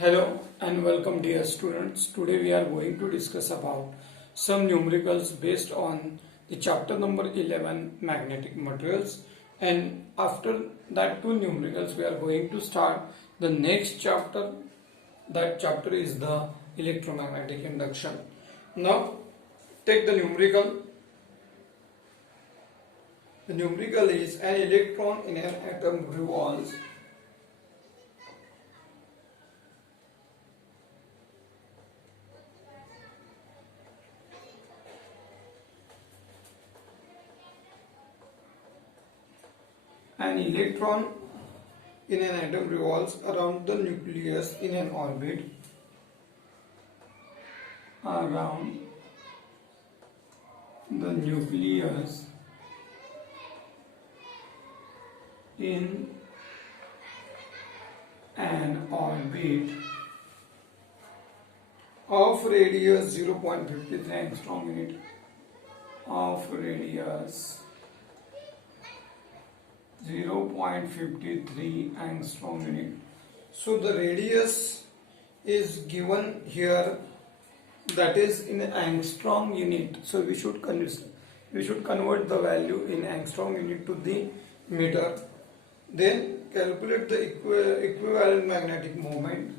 Hello and welcome dear students. Today we are going to discuss about some numericals based on the chapter number 11 magnetic materials, and after that two numericals we are going to start the next chapter. That chapter is the electromagnetic induction. Now take the numerical. The numerical is an electron in an atom revolves An electron in an atom revolves around the nucleus in an orbit around the nucleus in an orbit of radius 0.53 angstrom unit of radius 0.53 angstrom unit. So the radius is given here, that is in angstrom unit. So we should convert the value in angstrom unit to the meter. Then calculate the equivalent magnetic moment.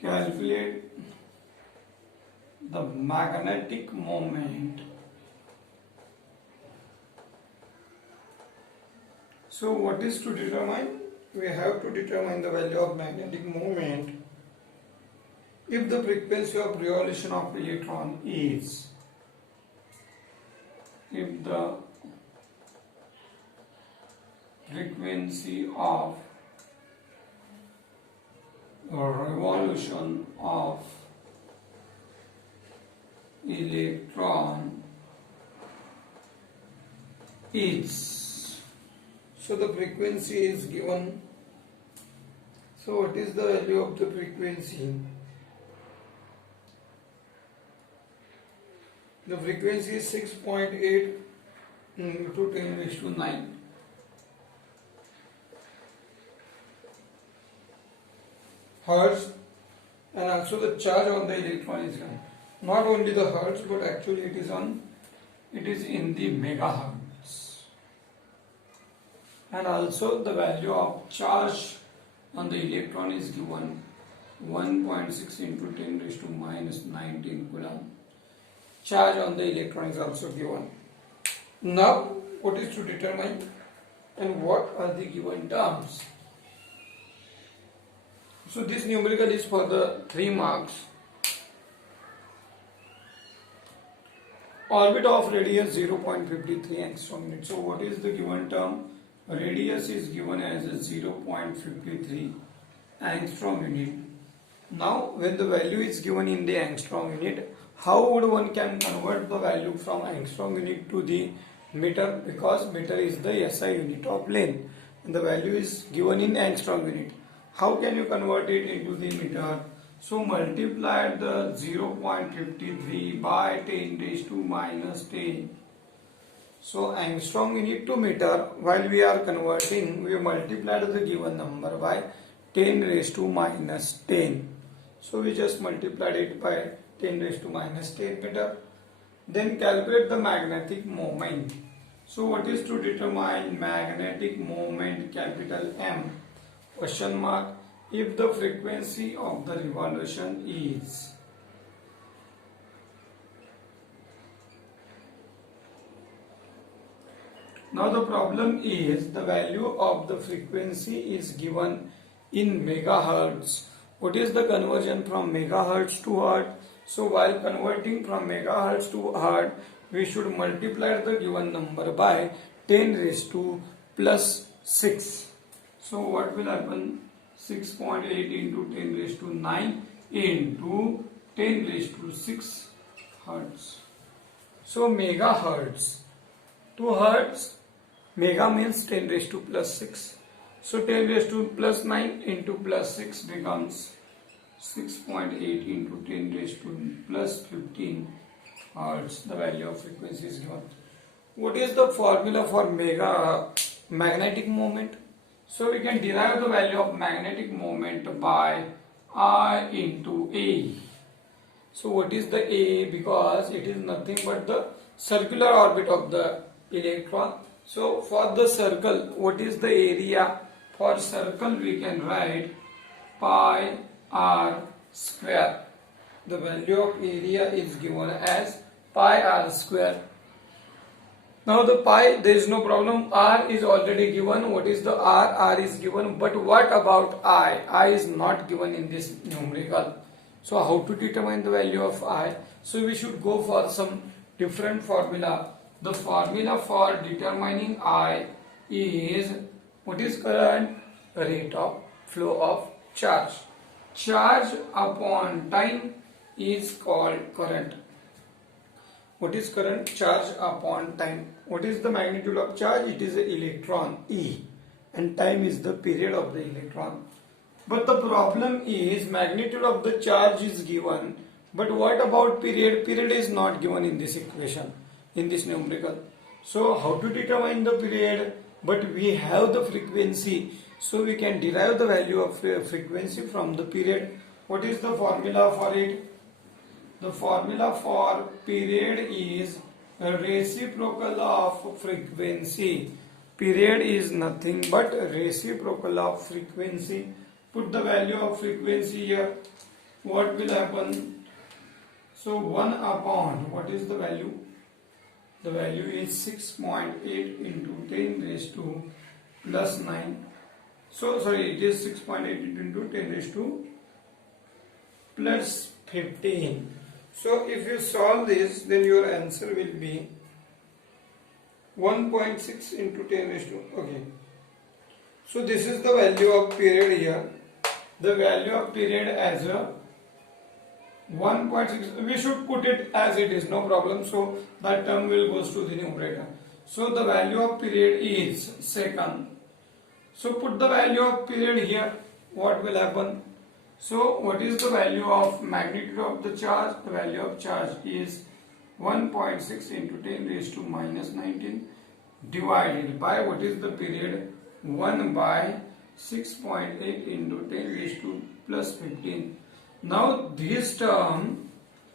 Calculate the magnetic moment. So what is to determine? We have to determine the value of magnetic moment if the frequency of revolution of electron is, if the frequency of revolution of electron is. So the frequency is given. So what is the value of the frequency? The frequency is 6.8 into 10 raised to 9. Hertz, and also the charge on the electron is given. Not only the hertz, but actually it is in the megahertz. And also the value of charge on the electron is given 1.6 into 10 raised to minus 19 coulomb. Charge on the electron is also given. Now what is to determine and what are the given terms? So this numerical is for the 3 marks. Orbit of radius 0.53 angstrom unit. So what is the given term? Radius is given as a 0.53 angstrom unit. Now when the value is given in the angstrom unit, how would one can convert the value from angstrom unit to the meter? Because meter is the SI unit of length and the value is given in angstrom unit. How can you convert it into the meter? So multiply the 0.53 by 10 raised to minus 10. So angstrom unit to meter, while we are converting, we multiplied the given number by 10 raised to minus 10. So we just multiplied it by 10 raised to minus 10 meter. Then calculate the magnetic moment. So what is to determine magnetic moment, capital M? Question mark. If the frequency of the revolution is. Now the problem is the value of the frequency is given in megahertz. What is the conversion from megahertz to hertz? So while converting from megahertz to hertz, we should multiply the given number by 10 raised to plus 6. So what will happen? 6.8 into 10 raised to 9 into 10 raised to 6 hertz. So megahertz to hertz. Mega means 10 raised to plus 6. So 10 raised to plus 9 into plus 6 becomes 6.8 into 10 raised to plus 15 hertz. The value of frequency is given. What is the formula for magnetic moment? So we can derive the value of magnetic moment by I into A. So what is the A? Because it is nothing but the circular orbit of the electron. So for the circle, what is the area? For circle we can write pi r square. The value of area is given as pi r square. Now the pi, there is no problem. R is already given. What is the R? R is given. But what about I? I is not given in this numerical. So how to determine the value of I? So we should go for some different formula. The formula for determining I is, what is current? Rate of flow of charge. Charge upon time is called current. What is current? Charge upon time. What is the magnitude of charge? It is an electron, E, and time is the period of the electron. But the problem is magnitude of the charge is given, but what about period? Period is not given in this equation, in this numerical. So how to determine the period? But we have the frequency, so we can derive the value of frequency from the period. What is the formula for it? The formula for period is reciprocal of frequency. Period is nothing but reciprocal of frequency. Put the value of frequency here. What will happen? So 1 upon, what is the value? The value is 6.8 into 10 raised to plus 9. So sorry, it is 6.8 into 10 raised to plus 15. So if you solve this, then your answer will be 1.6 into 10 raised to, okay. So this is the value of period here. The value of period as a 1.6. We should put it as it is, no problem. So that term will goes to the numerator. So the value of period is second. So put the value of period here. What will happen? So what is the value of magnitude of the charge? The value of charge is 1.6 into 10 raised to minus 19 divided by, what is the period? 1 by 6.8 into 10 raised to plus 15. Now this term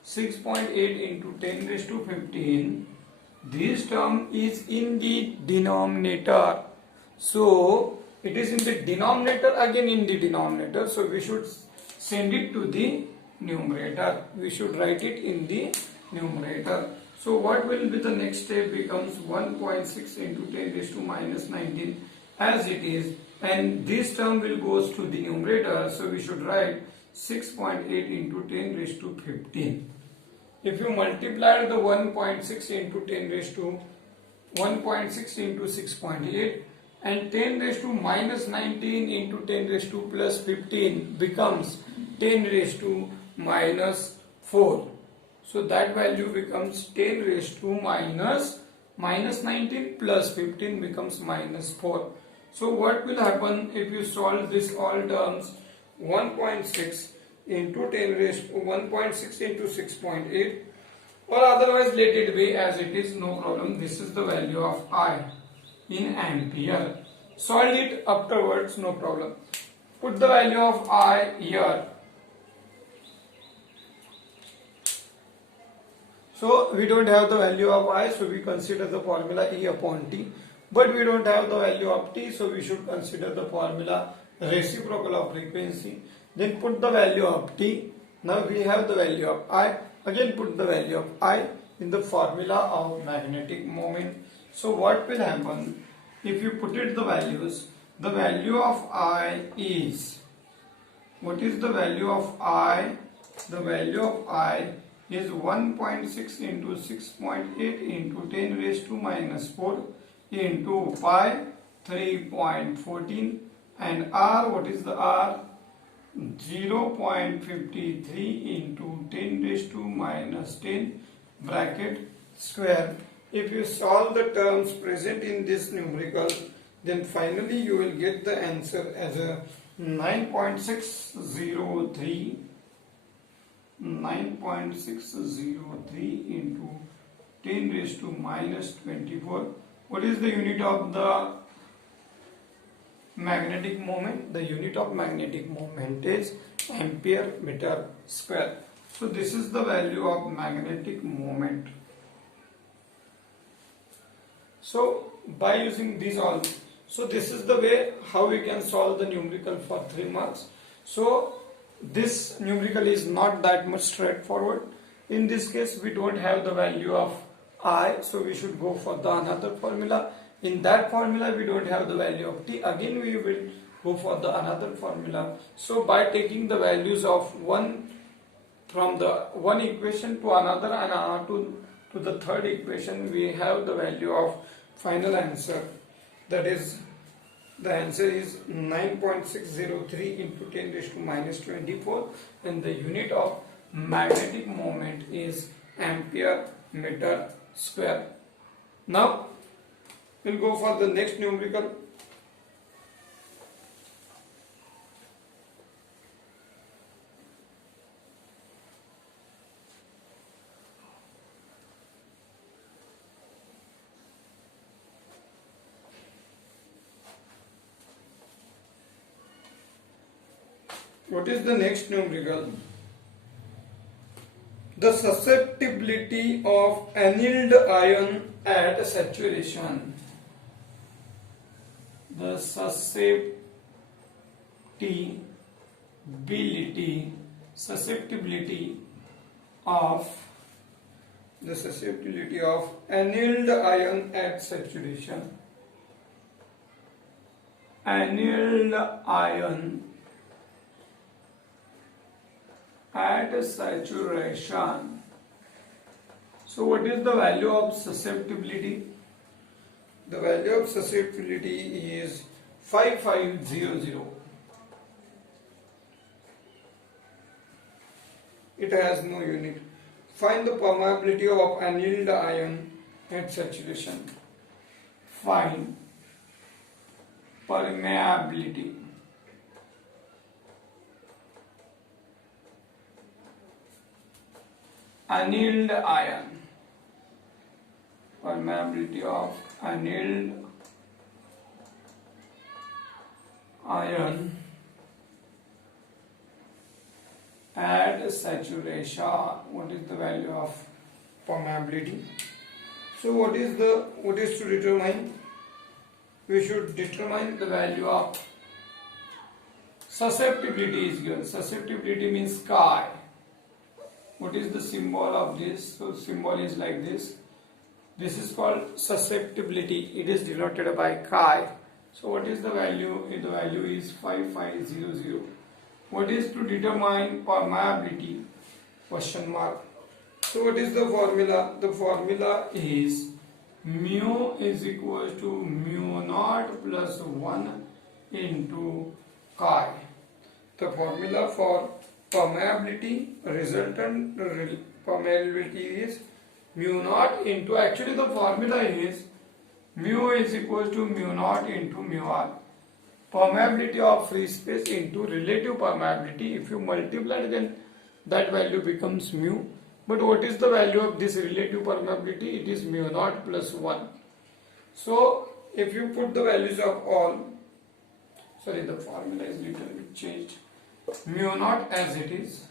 6.8 into 10 raised to 15, this term is in the denominator. So it is in the denominator, again in the denominator. So we should send it to the numerator. We should write it in the numerator. So what will be the next step? Becomes 1.6 into 10 raised to minus 19 as it is, and this term will goes to the numerator. So we should write 6.8 into 10 raised to 15. If you multiply the 1.6 into 10 raised to 1.6 into 6.8 and 10 raised to minus 19 into 10 raised to plus 15 becomes 10 raised to minus 4. So that value becomes 10 raised to minus 19 plus 15 becomes minus 4. So what will happen if you solve this all terms? 1.6 into 10 raised to 1.6 into 6.8, or otherwise let it be as it is, no problem. This is the value of I in ampere. Solve it afterwards, no problem. Put the value of I here. So we don't have the value of I, so we consider the formula E upon T. But we don't have the value of T, so we should consider the formula reciprocal of frequency. Then put the value of T. Now we have the value of I. Again put the value of I in the formula of magnetic moment. So what will happen if you put it the values? The value of I is, what is the value of I? The value of I is 1.6 into 6.8 into 10 raised to minus 4 into pi 3.14, and R, what is the R? 0.53 into 10 raised to minus 10 bracket square. If you solve the terms present in this numerical, then finally you will get the answer as a 9.603 into 10 raised to minus 24. What is the unit of the magnetic moment, the unit of magnetic moment is ampere meter square. So this is the value of magnetic moment. So by using these all, so this is the way how we can solve the numerical for 3 marks. So this numerical is not that much straightforward. In this case we don't have the value of I, so we should go for the another formula. In that formula we don't have the value of t, again we will go for the another formula. So by taking the values of one from the one equation to another and to the third equation, we have the value of final answer. That is, the answer is 9.603 into 10 raised to minus 24, and the unit of magnetic moment is ampere meter square. Now we'll go for the next numerical. What is the next numerical? The susceptibility of annealed ion at saturation. The susceptibility of annealed ion at saturation. Annealed ion at saturation. So what is the value of susceptibility? The value of susceptibility is 5500. It has no unit. Find the permeability of annealed ion at saturation. Find permeability. Annealed ion. Permeability of annealed ion at saturation. What is the value of permeability? So what is to determine? We should determine the value of susceptibility is given. Susceptibility means chi. What is the symbol of this? So symbol is like this. This is called susceptibility. It is denoted by chi. So what is the value? The value is 5500. What is to determine permeability? Question mark. So what is the formula? The formula is mu is equal to mu naught plus 1 into chi. The formula for permeability, resultant permeability is mu naught into, actually the formula is mu is equal to mu naught into mu r. Permeability of free space into relative permeability. If you multiply, then that value becomes mu. But what is the value of this relative permeability? It is mu naught plus 1. So if you put the values of all, sorry, the formula is little bit changed. Mu naught as it is,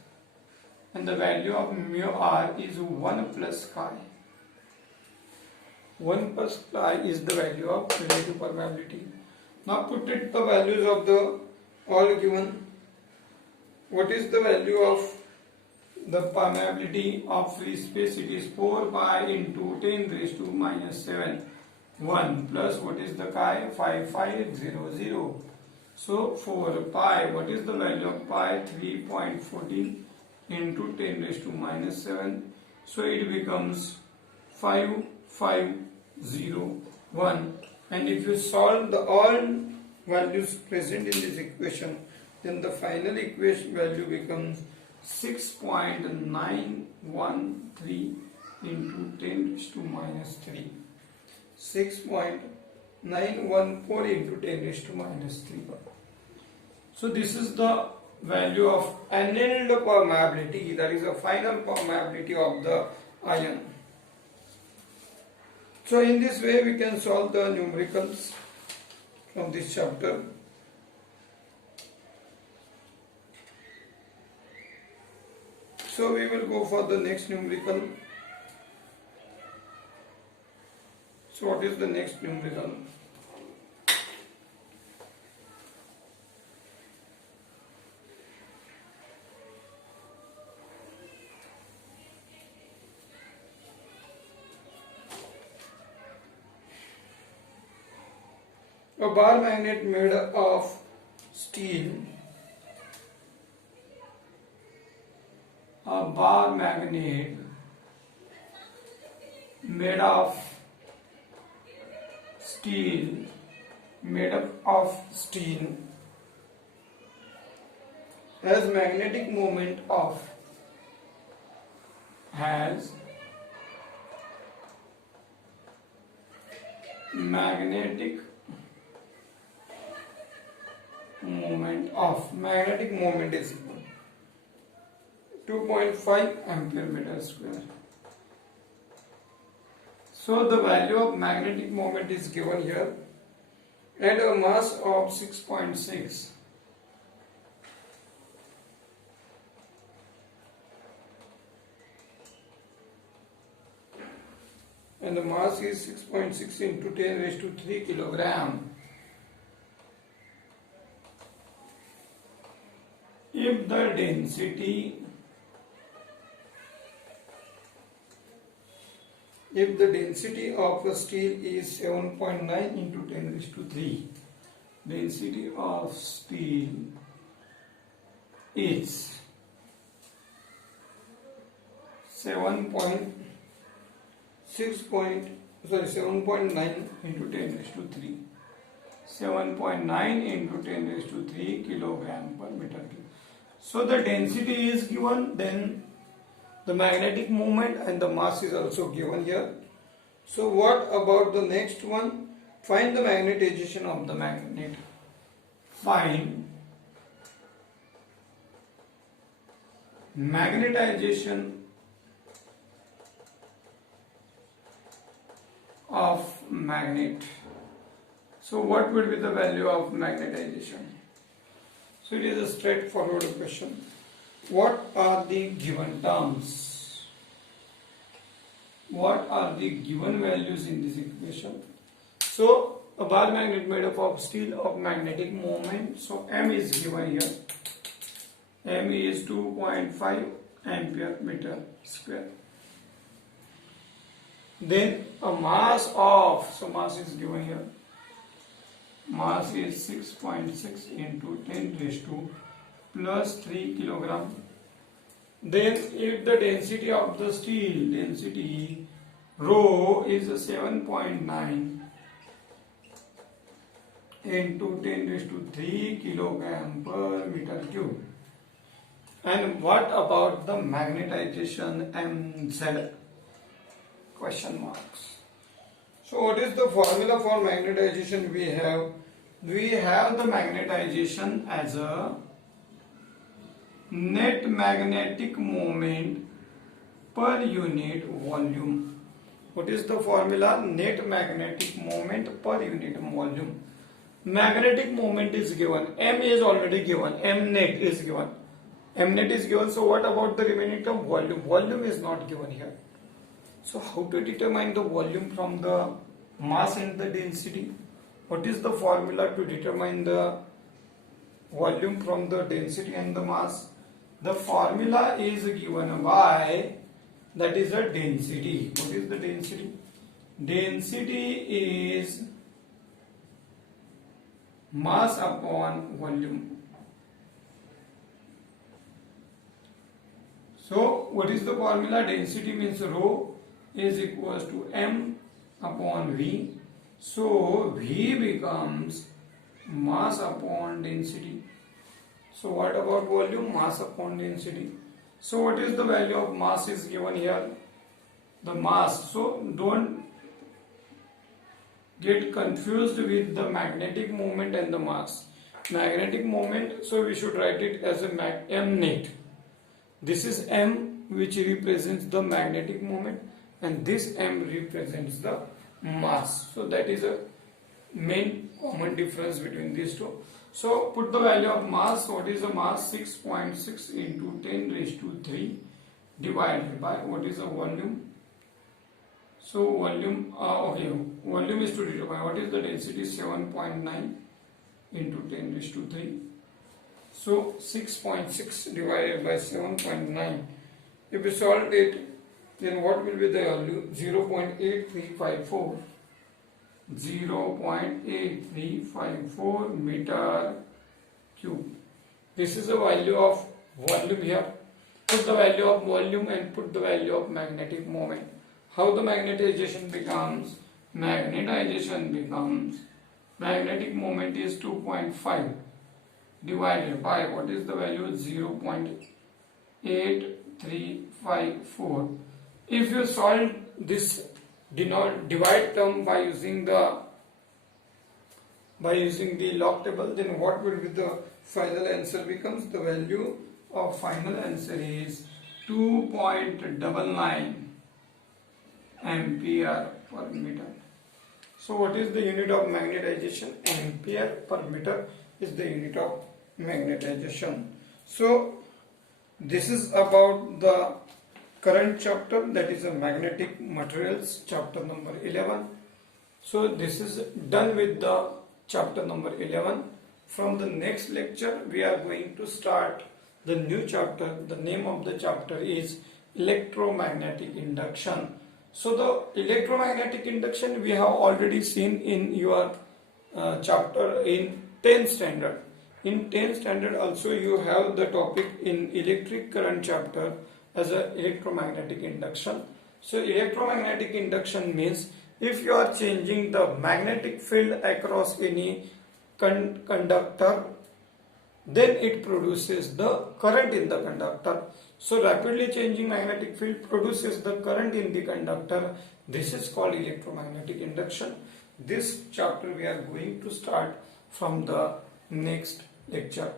and the value of mu r is 1 plus chi. 1 plus chi is the value of relative permeability. Now put it the values of the all given. What is the value of the permeability of free space? It is 4 pi into 10 raised to minus 7. 1 plus what is the chi? 5500. So 4 pi, what is the value of pi? 3.14 into 10 raised to minus 7. So it becomes 5501. And if you solve the all values present in this equation, then the final equation value becomes 6.913 into 10 raised to minus 3. 6.914 into 10 raised to minus 3. So this is the value of annealed permeability, that is the final permeability of the ion. So in this way we can solve the numericals from this chapter. So we will go for the next numerical. So what is the next numerical? A bar magnet made of steel. A bar magnet made of steel, has magnetic moment of magnetic moment is equal 2.5 ampere meter square. So the value of magnetic moment is given here and a mass of 6.6. And the mass is 6.6 into 10 raised to 3 kilogram. If the density of a steel is 7.9 into 10 raised to 3, density of steel is 7.9 into 10 raised to 3. 7.9 into 10 raised to 3 kilogram per meter cube. So the density is given, then the magnetic moment and the mass is also given here. So what about the next one? Find the magnetization of the magnet. Find magnetization of magnet. So what would be the value of magnetization? So it is a straightforward question. What are the given terms? What are the given values in this equation? So a bar magnet made up of steel of magnetic moment. So M is given here. M is 2.5 ampere meter square. Then a mass of, so mass is given here. Mass is 6.6 into 10 raised to plus 3 kilogram. Then if the density of the steel, density rho is 7.9 into 10 raised to 3 kilogram per meter cube. And what about the magnetization MZ? Question marks. So what is the formula for magnetization we have? We have the magnetization as a net magnetic moment per unit volume. What is the formula? Net magnetic moment per unit volume. Magnetic moment is given. M is already given. M net is given. M net is given. So what about the remaining term? Volume. Volume is not given here. So how to determine the volume from the mass and the density? What is the formula to determine the volume from the density and the mass? The formula is given by, that is a density. What is the density? Density is mass upon volume. So what is the formula? Density means rho is equals to M upon V. So V becomes mass upon density. So what about volume? Mass upon density. So what is the value of mass is given here? The mass. So don't get confused with the magnetic moment and the mass. Magnetic moment, so we should write it as a M net. This is M, which represents the magnetic moment, and this M represents the mass. So that is a main common difference between these two. So put the value of mass. What is the mass? 6.6 into 10 raised to 3 divided by what is the volume. So volume, volume is to determine what is the density, 7.9 into 10 raised to 3. So 6.6 divided by 7.9. If we solve it, then what will be the value? 0.8354. 0.8354 meter cube. This is the value of volume here. Put the value of volume and put the value of magnetic moment. How the magnetization becomes? Magnetic moment is 2.5 divided by what is the value? 0.8354. If you solve this divide term by using the log table, then what will be the final answer becomes? The value of final answer is 2.99 ampere per meter. So what is the unit of magnetization? Ampere per meter is the unit of magnetization. So this is about the current chapter, that is a magnetic materials, chapter number 11. So this is done with the chapter number 11. From the next lecture we are going to start the new chapter. The name of the chapter is electromagnetic induction. So the electromagnetic induction we have already seen in your chapter in 10th standard. In 10th standard also you have the topic in electric current chapter as a electromagnetic induction. So electromagnetic induction means if you are changing the magnetic field across any conductor, then it produces the current in the conductor. So rapidly changing magnetic field produces the current in the conductor. This is called electromagnetic induction. This chapter we are going to start from the next lecture.